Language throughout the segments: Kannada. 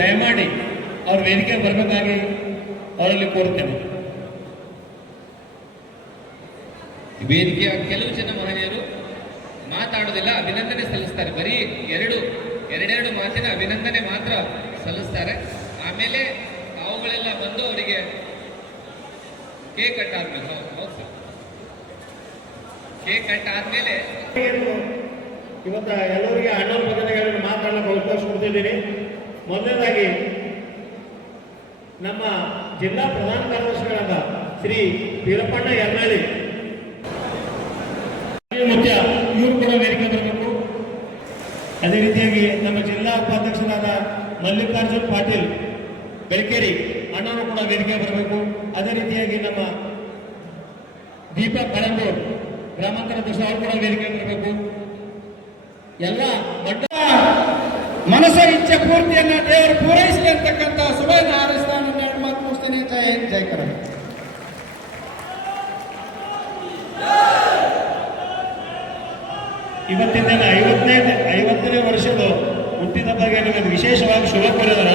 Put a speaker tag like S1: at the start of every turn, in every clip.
S1: ದಯಮಾಡಿ ಅವ್ರ ವೇದಿಕೆ ಬರಬೇಕಾಗಿ ಅವರಲ್ಲಿ ಕೋರ್ತೇನೆ.
S2: ವೇದಿಕೆಯ ಕೆಲವು ಜನ ಮಹನೀಯರು ಮಾತಾಡೋದಿಲ್ಲ ಅಭಿನಂದನೆ ಸಲ್ಲಿಸ್ತಾರೆ. ಬರೀ ಎರಡು ಎರಡೆರಡು ಮಾತಿನ ಅಭಿನಂದನೆ ಮಾತ್ರ ಸಲ್ಲಿಸ್ತಾರೆ. ಆಮೇಲೆ ಅವುಗಳೆಲ್ಲ ಬಂದು ಅವರಿಗೆ ಕೇಕ್ ಕಟ್ ಆದ್ಮೇಲೆ ಹೌದು ಹೌದು ಸರ್. ಕೇಕ್ ಕಟ್ ಆದ್ಮೇಲೆ
S1: ಇವತ್ತು ಎಲ್ಲರಿಗೆ ಅಣ್ಣನ ಬಗ್ಗೆ ಮಾತಾಡಲಿಕ್ಕೆ ಅವಕಾಶ ಕೊಡ್ತಿದ್ದೀನಿ ಮೊದಲನೇದಾಗಿ ನಮ್ಮ ಜಿಲ್ಲಾ ಪ್ರಧಾನ ಕಾರ್ಯದರ್ಶಿಗಳಾದ ಶ್ರೀ ವೀರಪ್ಪಣ್ಣ ಯರ್ನಾಳಿ. ಮುಖ್ಯ ಇವರು ಕೂಡ ವೇದಿಕೆ ಬರಬೇಕು ಅದೇ ರೀತಿಯಾಗಿ ನಮ್ಮ ಜಿಲ್ಲಾ ಉಪಾಧ್ಯಕ್ಷರಾದ ಮಲ್ಲಿಕಾರ್ಜುನ್ ಪಾಟೀಲ್, ಬೆಳಕೇರಿ ಅಣ್ಣವರು ಕೂಡ ವೇದಿಕೆ ಬರಬೇಕು ಅದೇ ರೀತಿಯಾಗಿ ನಮ್ಮ ದೀಪಕ್ ಕಳಂಬೂರ್ ಗ್ರಾಮಾಂತರ ದಶ ಅವರು ಕೂಡ ವೇದಿಕೆ ಬರಬೇಕು ಎಲ್ಲ ಮಂಡ
S3: ಮನಸ್ಸ ಇಚ್ಛೆ ಪೂರ್ತಿಯನ್ನ ದೇವರು ಪೂರೈಸಲಿ ಅಂತಕ್ಕಂಥ ಶುಭನ ಹಾರೈಸ್ತಾನೆ ಎರಡು ಮಾತು ಮುಗಿಸ್ತೇನೆ. ಜಯ ಜಯಕರ
S1: ಇವತ್ತಿನ ಐವತ್ತನೇ ಐವತ್ತನೇ ವರ್ಷದ ಹುಟ್ಟಿದಬ್ಬಗೆ ನಿಮಗೆ ವಿಶೇಷವಾಗಿ ಶುಭ ಕೋರಿದಾರ.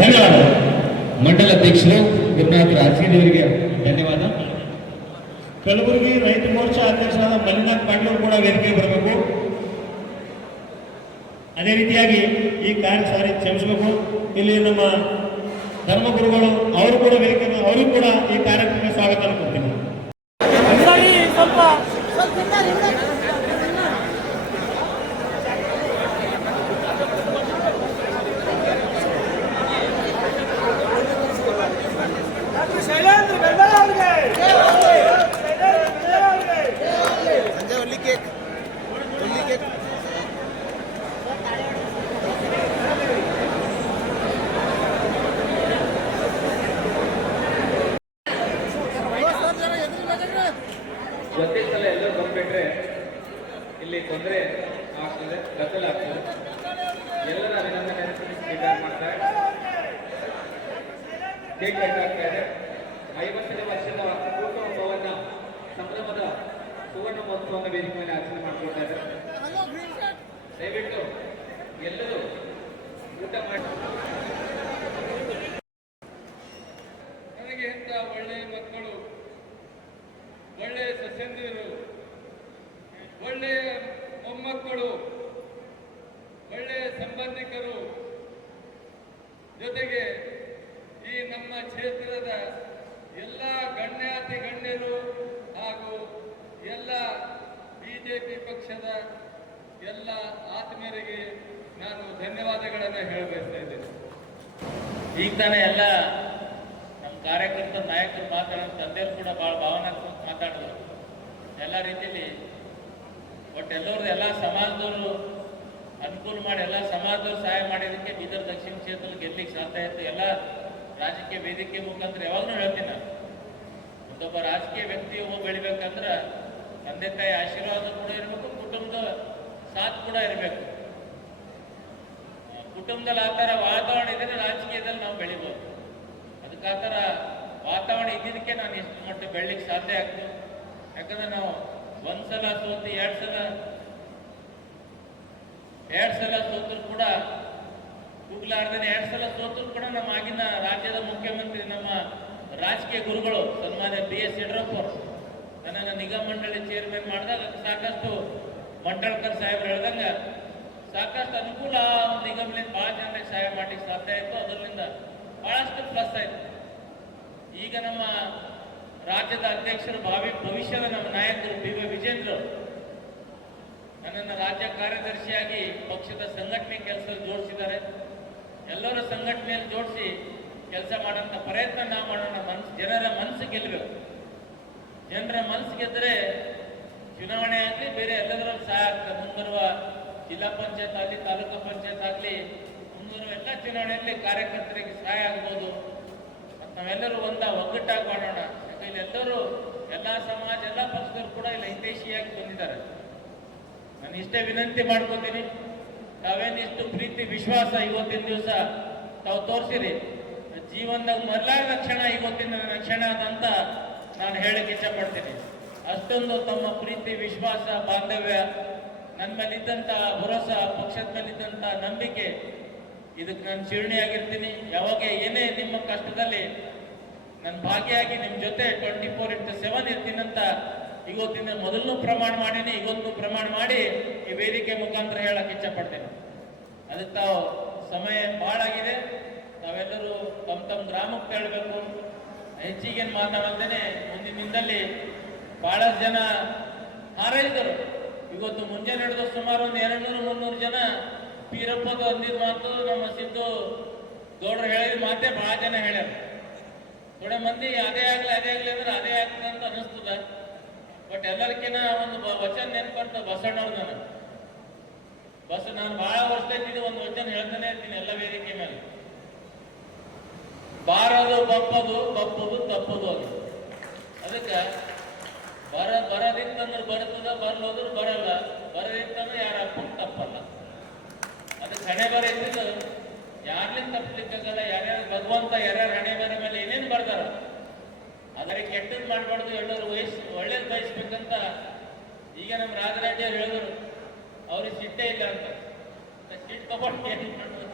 S1: ಧನ್ಯವಾದ
S2: ಮಂಡಲ ಅಧ್ಯಕ್ಷರು ಗುರುನಾಥ್ ರಾಜಕೀಯವರಿಗೆ
S1: ಧನ್ಯವಾದ ಕಲಬುರಗಿ ರೈತ ಮೋರ್ಚಾ ಅಧ್ಯಕ್ಷರಾದ ಮಲ್ಲಿನಾಥ್ ಪಾಟೀಲ್ ಅವರು ಕೂಡ ವೇದಿಕೆಗೆ ಬರಬೇಕು ಅದೇ ರೀತಿಯಾಗಿ ಈ ಕಾರ್ಯ ಸಾರಿ ಕ್ಷಮಿಸಬೇಕು. ಇಲ್ಲಿ ನಮ್ಮ ಧರ್ಮಗುರುಗಳು, ಅವರು ಕೂಡ ವೇದಿಕೆ ಅವರು ಕೂಡ ಈ ಕಾರ್ಯಕ್ರಮಕ್ಕೆ ಸ್ವಾಗತ ಕೊಡ್ತೀನಿ.
S2: ಒಂದೇ ಸಲ ಎಲ್ಲರೂ ಬಂದ್ಬಿಟ್ರೆ ಇಲ್ಲಿ ತೊಂದರೆ ಆಗ್ತದೆ ಗದ್ದಲ ಆಗ್ತದೆ ಎಲ್ಲರ ಅಭಿನಂದನೆ ಸ್ವೀಕಾರ ಮಾಡ್ತಾರೆ ಕೇಕ್ ಇದೆ ಐವತ್ತನೇ ವರ್ಷದ ಹುಟ್ಟುಹಬ್ಬವನ್ನ ಸಂಭ್ರಮದ ಸುವರ್ಣ ಮಹೋತ್ಸವದ ವೇದಿಕೆ ಮೇಲೆ ಆಚರಣೆ ಮಾಡ್ಕೊಳ್ತಾ ಇದ್ದಾರೆ ದಯವಿಟ್ಟು ಎಲ್ಲರೂ ಊಟ ಮಾಡಿ.
S4: ನನಗೆ ಎಂತ ಒಳ್ಳೆಯ ಮಕ್ಕಳು, ಒಳ್ಳೆಯ ಸಸ್ಯಂದಿರು ಒಳ್ಳೆಯ ಮೊಮ್ಮಕ್ಕಳು, ಒಳ್ಳೆಯ ಸಂಬಂಧಿಕರು ಜೊತೆಗೆ ಕ್ಷೇತ್ರದ ಎಲ್ಲ ಗಣ್ಯಾತಿ ಗಣ್ಯರು ಹಾಗೂ ಎಲ್ಲ ಬಿಜೆಪಿ ಪಕ್ಷದ ಎಲ್ಲ ಆತ್ಮೀಯರಿಗೆ ನಾನು ಧನ್ಯವಾದಗಳನ್ನು ಹೇಳಬಯಸ್ತಾ ಇದ್ದೇನೆ.
S5: ಈಗ ತಾನೇ ಎಲ್ಲ ನಮ್ಮ ಕಾರ್ಯಕರ್ತ ನಾಯಕರು ಮಾತಾಡೋ ತಂದೆಯವರು ಕೂಡ ಭಾಳ ಭಾವನಾತ್ಮಕ ಮಾತಾಡಿದ್ರು. ಎಲ್ಲ ರೀತಿಯಲ್ಲಿ ಒಟ್ಟು ಎಲ್ಲರದ್ದು ಎಲ್ಲ ಸಮಾಜದವರು ಅನುಕೂಲ ಮಾಡಿ ಎಲ್ಲ ಸಮಾಜದವ್ರು ಸಹಾಯ ಮಾಡಿದ್ದಕ್ಕೆ ಬೀದರ್ ದಕ್ಷಿಣ ಕ್ಷೇತ್ರದಲ್ಲಿ ಗೆಲ್ಲಿಕ್ಕೆ ಸಾಧ್ಯ ಇತ್ತು ಎಲ್ಲ ರಾಜಕೀಯ ವೇದಿಕೆ ಮುಖಾಂತರ ಯಾವಾಗಲೂ ಹೇಳ್ತೀನಿ ನಾನು. ಒಂದೊಬ್ಬ ರಾಜಕೀಯ ವ್ಯಕ್ತಿ ಬೆಳಿಬೇಕಂದ್ರೆ ತಂದೆ ತಾಯಿ ಆಶೀರ್ವಾದ ಕೂಡ ಇರಬೇಕು, ಕುಟುಂಬದ ಸಾಥ್ ಕೂಡ ಇರಬೇಕು. ಕುಟುಂಬದಲ್ಲಿ ಆ ಥರ ವಾತಾವರಣ ಇದ್ರೆ ರಾಜಕೀಯದಲ್ಲಿ ನಾವು ಬೆಳಿಬೋದು. ಅದಕ್ಕೆ ಆ ವಾತಾವರಣ ಇದ್ದಿದ್ದಕ್ಕೆ ನಾನು ಇಷ್ಟು ಮಟ್ಟ ಬೆಳಿಲಿಕ್ಕೆ ಸಾಧ್ಯ ಆಗ್ತದೆ ಯಾಕಂದ್ರೆ ನಾವು ಒಂದ್ಸಲ ಸೋತಿ ಎರಡು ಸಲ ಎರಡು ಸಲ ಸೋತರು ಕೂಡ ಕೂಗ್ಲಾರ್ದೇನೆ ಎರಡು ಸಲ ಸೋತರು ಕೂಡ ನಮ್ಮ ಆಗಿನ ರಾಜ್ಯದ ಮುಖ್ಯಮಂತ್ರಿ ನಮ್ಮ ರಾಜಕೀಯ ಗುರುಗಳು, ಸನ್ಮಾನ್ಯ ಬಿ ಎಸ್ ಯಡಿಯೂರಪ್ಪ ನಿಗಮ ಮಂಡಳಿ ಚೇರ್ಮನ್ ಮಾಡಿದಾಗ ಸಾಕಷ್ಟು ಮಂಡಳ್ಕರ್ ಸಾಹೇಬ್ರು ಹೇಳ್ದಂಗೆ ಸಾಕಷ್ಟು ಅನುಕೂಲ ಒಂದು ನಿಗಮಲಿಂದ ಭಾಳ ಜನರಿಗೆ ಸಹಾಯ ಮಾಡಲಿಕ್ಕೆ ಸಾಧ್ಯ ಆಯಿತು. ಅದರಿಂದ ಬಹಳಷ್ಟು ಪ್ಲಸ್ ಆಯಿತು. ಈಗ ನಮ್ಮ ರಾಜ್ಯದ ಅಧ್ಯಕ್ಷರು ಭಾವಿ ಭವಿಷ್ಯದ ನಮ್ಮ ನಾಯಕರು ಬಿ ವೈ ವಿಜೇಂದ್ರ ನನ್ನನ್ನು ರಾಜ್ಯ ಕಾರ್ಯದರ್ಶಿಯಾಗಿ ಪಕ್ಷದ ಸಂಘಟನೆ ಕೆಲಸ ಜೋಡಿಸಿದ್ದಾರೆ. ಎಲ್ಲರ ಸಂಘಟನೆಯಲ್ಲಿ ಜೋಡಿಸಿ ಕೆಲಸ ಮಾಡೋಂಥ ಪ್ರಯತ್ನ ನಾವು ಮಾಡೋಣ ಮನ್ಸು, ಜನರ ಮನಸ್ಸು ಗೆಲ್ಲಬೇಕು. ಜನರ ಮನಸ್ಸು ಗೆದ್ದರೆ ಚುನಾವಣೆ ಆಗಲಿ, ಬೇರೆ ಎಲ್ಲದರಲ್ಲೂ ಸಹಾಯ ಆಗ್ತದೆ. ಮುಂಬರುವ ಜಿಲ್ಲಾ ಪಂಚಾಯತ್ ಆಗಲಿ, ತಾಲೂಕು ಪಂಚಾಯತ್ ಆಗಲಿ, ಮುಂಬರುವ ಎಲ್ಲ ಚುನಾವಣೆಯಲ್ಲಿ ಕಾರ್ಯಕರ್ತರಿಗೆ ಸಹಾಯ ಆಗ್ಬೋದು. ಮತ್ತು ನಾವೆಲ್ಲರೂ ಒಂದ ಒಗ್ಗಟ್ಟಾಗಿ ಮಾಡೋಣ. ಯಾಕಂದ್ರೆ ಇಲ್ಲೆಲ್ಲರೂ ಎಲ್ಲ ಸಮಾಜ, ಎಲ್ಲ ಪಕ್ಷದವರು ಕೂಡ ಇಲ್ಲ ಹಿತೈಷಿಯಾಗಿ ಬಂದಿದ್ದಾರೆ. ನಾನು ಇಷ್ಟೇ ವಿನಂತಿ ಮಾಡ್ಕೋತೀನಿ. ತಾವೇನಿಷ್ಟು ಪ್ರೀತಿ, ವಿಶ್ವಾಸ ಇವತ್ತಿನ ದಿವಸ ತಾವು ತೋರಿಸಿರಿ. ಜೀವನದಾಗ ಮೊದಲಾದ ಕ್ಷಣ ಇವತ್ತಿನ ನನ್ನ ಕ್ಷಣ ಅದಂತ ನಾನು ಹೇಳಕ್ಕೆ ಇಷ್ಟಪಡ್ತೀನಿ. ಅಷ್ಟೊಂದು ತಮ್ಮ ಪ್ರೀತಿ, ವಿಶ್ವಾಸ, ಬಾಂಧವ್ಯ ನನ್ನ ಮೇಲಿದ್ದಂಥ ಭರೋಸಾ ಪಕ್ಷದ ಮೇಲಿದ್ದಂಥ ನಂಬಿಕೆ, ಇದಕ್ಕೆ ನಾನು ಚಿರಣಿಯಾಗಿರ್ತೀನಿ ಯಾವಾಗ ಏನೇ ನಿಮ್ಮ ಕಷ್ಟದಲ್ಲಿ ನಾನು ಭಾಗಿಯಾಗಿ ನಿಮ್ಮ ಜೊತೆ ಟ್ವೆಂಟಿ ಫೋರ್ ಇಂಟು ಸೆವೆನ್ ಇರ್ತೀನಂತ ಇವತ್ತಿನ ಮೊದಲು ಪ್ರಮಾಣ ಮಾಡೀನಿ ಇವತ್ತು ಪ್ರಮಾಣ ಮಾಡಿ ಈ ವೇದಿಕೆ ಮುಖಾಂತರ ಹೇಳಕ್ ಇಚ್ಛಪಡ್ತೇನೆ. ಅದಕ್ಕೆ ತಾವು ಸಮಯ ಭಾಳ ಆಗಿದೆ. ತಾವೆಲ್ಲರೂ ತಮ್ಮ ತಮ್ಮ ಗ್ರಾಮಕ್ಕೆ ತೆರಳಬೇಕು ಹೆಚ್ಚಿಗೆ ಮಾತಾಡಲ್ದೇನೆ ಮುಂದಿನ ದಿನದಲ್ಲಿ ಬಹಳಷ್ಟು ಜನ ಹಾರೈಸಿದರು ಇವತ್ತು ಮುಂಜಾನೆ ಹಿಡಿದು ಸುಮಾರು ಒಂದು ಎರಡು ನೂರು ಮುನ್ನೂರು ಜನ ಪೀರಪ್ಪದು ಅಂದಿದ ಮಾತು ನಮ್ಮ ಸಿದ್ದು ಗೌಡ್ರು ಹೇಳಿದ ಮಾತೇ ಬಹಳ ಜನ ಹೇಳ್ಯಾರ. ಥೋಡೆ ಮಂದಿ ಅದೇ ಆಗ್ಲಿ ಅದೇ ಆಗ್ಲಿ ಅಂದ್ರೆ ಅದೇ ಬಟ್ ಎಲ್ಲರಿಗಿನ ಒಂದು ವಚನ ನೆನ್ಪಂತ ಬಸಣ್ಣವ್ರು ನಾನು. ಬಸ್ ನಾನು ಬಹಳ ವರ್ಷ ಇದ್ದಿದ್ದು ಒಂದು ವಚನ ಹೇಳ್ತಾನೆ ಇರ್ತೀನಿ ಎಲ್ಲ ವೇದಿಕೆ ಮೇಲೆ. ಬಾರದು ಬಪ್ಪದು ಬಪ್ಪದು ತಪ್ಪದು ಅದು. ಅದಕ್ಕೆ ಬರ ಬರದಿತ್ತಂದ್ರೆ ಬರ್ತದ ಬರ್ಲೋದ್ರು ಬರಲ್ಲ. ಬರದಿತ್ತಂದ್ರೆ ಯಾರ ಅಪ್ಪ ತಪ್ಪಲ್ಲ. ಅದಕ್ಕೆ ಹಣೆ ಬರ ಇದ್ದಿದ್ದು ಯಾರ್ಲಿಂದ ತಪ್ಪಲಿಕ್ಕಾಗಲ್ಲ ಯಾರ್ಯಾರು ಭಗವಂತ, ಯಾರ್ಯಾರು ಹಣೆ ಬರ ಮೇಲೆ ಏನೇನು ಬರ್ದಾರ? ಆದರೆ ಕೆಟ್ಟದ್ದು ಮಾಡಬಾರ್ದು ಎಲ್ಲರೂ ವಯಸ್ಸು, ಒಳ್ಳೇದು ಬಯಸ್ಬೇಕಂತ ಈಗ ನಮ್ಮ ರಾಜರಾಜರು ಹೇಳಿದ್ರು, ಅವ್ರಿಗೆ ಸಿಟ್ಟೇ ಇಲ್ಲ ಅಂತ. ಸಿಟ್ಟು ತಗೊಂಡು ಏನು ಮಾಡ್ಬೋದು?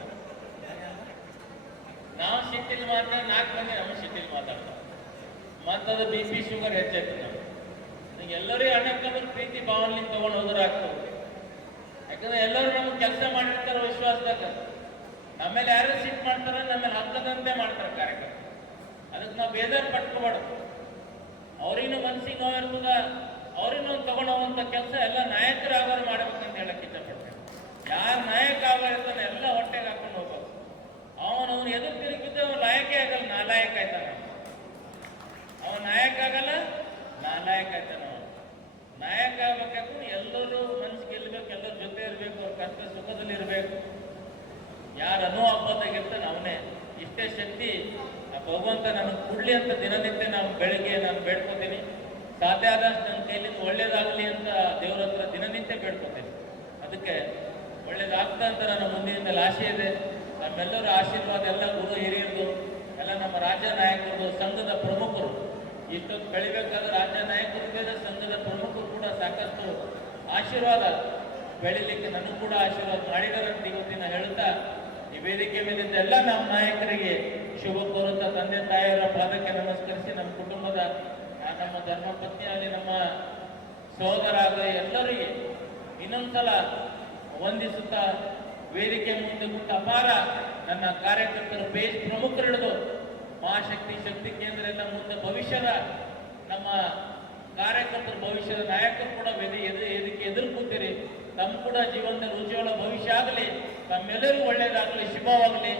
S5: ನಾವು ಸಿಟ್ಟಿಲ್ ಮಾತಾಡ ನಾಲ್ಕು ಮಂದಿ ನಮ್ಮ ಸಿಟ್ಟಿಲ್ ಮಾತಾಡ್ತಾರೆ. ಮತ್ತದು ಬಿ ಪಿ ಶುಗರ್ ಹೆಚ್ಚಾಯ್ತು ನಾವು ಎಲ್ಲರೂ ಅಣ್ಣಕ್ಕಂದ್ರೆ ಪ್ರೀತಿ ಭಾವನೆ ತಗೊಂಡು ಹೋದ್ರೆ ಆಗ್ತದೆ. ಯಾಕಂದ್ರೆ ಎಲ್ಲರೂ ನಮ್ಗೆ ಕೆಲಸ ಮಾಡಿರ್ತಾರೆ ವಿಶ್ವಾಸದಾಗ. ನಮ್ಮೇಲೆ ಯಾರು ಸಿಟ್ ಮಾಡ್ತಾರೆ, ನಮ್ಮೇಲೆ ಹತ್ತದಂತೆ ಮಾಡ್ತಾರೆ ಕಾರ್ಯಕ್ರಮ. ಅದಕ್ಕೆ ನಾವು ಬೇಜಾರು ಪಟ್ಕೋಬಾರ್ದು. ಅವ್ರಿಗೂ ಮನಸ್ಸಿಗೆ ಒಂದು ತಗೊಂಡು ಹೋಗುವಂಥ ಕೆಲಸ ಎಲ್ಲ ನಾಯಕರು ಆಗೋರು ಮಾಡ್ಬೇಕಂತ ಹೇಳಕ್ ಇಷ್ಟಪಡ್ತೇನೆ. ಯಾರು ನಾಯಕ ಆಗೋರ್ತಾನೆ ಎಲ್ಲ ಹೊಟ್ಟೆಗೆ ಹಾಕೊಂಡು ಹೋಗ್ಬೇಕು ಅವನು ಅವ್ನು ಎದುರು ತಿರುಗಿದ್ದು ಅವ್ನು ಲಾಯಕೇ ಆಗಲ್ಲ, ನಾಲಾಯಕ ಆಯ್ತಾನ ಅವನ. ನಾಯಕ ಆಗಲ್ಲ, ನಾಲಾಯಕ ಆಯ್ತಾನ ಅವನು. ನಾಯಕ ಆಗ್ಬೇಕಾದ್ರೆ ಎಲ್ಲರೂ ಮನಸ್ಸು ಗೆಲ್ಲಬೇಕು ಎಲ್ಲರ ಜೊತೆ ಇರಬೇಕು, ಅವ್ರ ಕಷ್ಟ ಸುಖದಲ್ಲಿ ಇರಬೇಕು. ಯಾರು ಅನು ಹಬ್ಬದಾಗಿರ್ತಾನೆ ಅವನೇ. ಇಷ್ಟೇ ಶಕ್ತಿ, ಆ ಭಗವಂತ ನನಗೆ ಕೊಡ್ಲಿ ಅಂತ ದಿನನಿತ್ಯ ನಾವು ಬೆಳಗ್ಗೆ ನಾನು ಬೇಡ್ಕೊತೀನಿ. ಸಾಧ್ಯ ಆದಷ್ಟು ನನ್ನ ಕೈಲಿಂದ ಒಳ್ಳೇದಾಗಲಿ ಅಂತ ದೇವ್ರ ಹತ್ರ ದಿನನಿತ್ಯ ಬೇಡ್ಕೊತೀನಿ. ಅದಕ್ಕೆ ಒಳ್ಳೇದಾಗ್ತಾ ಅಂತ ನನ್ನ ಮುಂದಿನಿಂದಲೇ ಆಶೆ ಇದೆ. ನಮ್ಮೆಲ್ಲರ ಆಶೀರ್ವಾದ ಎಲ್ಲ ಗುರು ಹಿರಿಯರು ಎಲ್ಲ ನಮ್ಮ ರಾಜ್ಯ ನಾಯಕರು ಸಂಘದ ಪ್ರಮುಖರು. ಇಷ್ಟೊಂದು ಬೆಳಿಬೇಕಾದ್ರೆ ರಾಜ್ಯ ನಾಯಕರು ಬೇರೆ, ಸಂಘದ ಪ್ರಮುಖರು ಕೂಡ ಸಾಕಷ್ಟು ಆಶೀರ್ವಾದ. ಬೆಳಿಲಿಕ್ಕೆ ನನಗೂ ಕೂಡ ಆಶೀರ್ವಾದ ಮಾಡಿದಾರೆ ಅಂತ ಇವತ್ತಿನ ಹೇಳ್ತಾ ವೇದಿಕೆ ಮೇಲಿದ್ದ ಎಲ್ಲ ನಮ್ಮ ನಾಯಕರಿಗೆ ಶುಭ ಕೋರುತ್ತಾ ತಂದೆ ತಾಯಿಯರ ಪಾದಕ್ಕೆ ನಮಸ್ಕರಿಸಿ ನಮ್ಮ ಕುಟುಂಬದ ನಮ್ಮ ಧರ್ಮಪತ್ನಿ ಆಗಲಿ ನಮ್ಮ ಸಹೋದರ ಆಗಲಿ ಎಲ್ಲರಿಗೆ ಇನ್ನೊಂದ್ಸಲ ವಂದಿಸುತ್ತಾ ವೇದಿಕೆ ಮುಂದೆ ಕುಂತ ಅಪಾರ ನನ್ನ ಕಾರ್ಯಕರ್ತರು, ಪೇಜ್ ಪ್ರಮುಖರು ಹಿಡಿದು ಮಹಾಶಕ್ತಿ ಶಕ್ತಿ ಕೇಂದ್ರ ಎಲ್ಲ ಮುಂದೆ ಭವಿಷ್ಯದ ನಮ್ಮ ಕಾರ್ಯಕರ್ತರು, ಭವಿಷ್ಯದ ನಾಯಕರು ಕೂಡ ವೇದಿ ಎದು ಎದುರು ಕೂತೀರಿ. ತಮ್ಮ ಕೂಡ ಜೀವನದ ಉಜ್ವಲ ಭವಿಷ್ಯ ಆಗಲಿ. ತಮ್ಮೆಲ್ಲರಿಗೂ ಒಳ್ಳೆಯದಾಗಲಿ ಶುಭವಾಗಲಿ.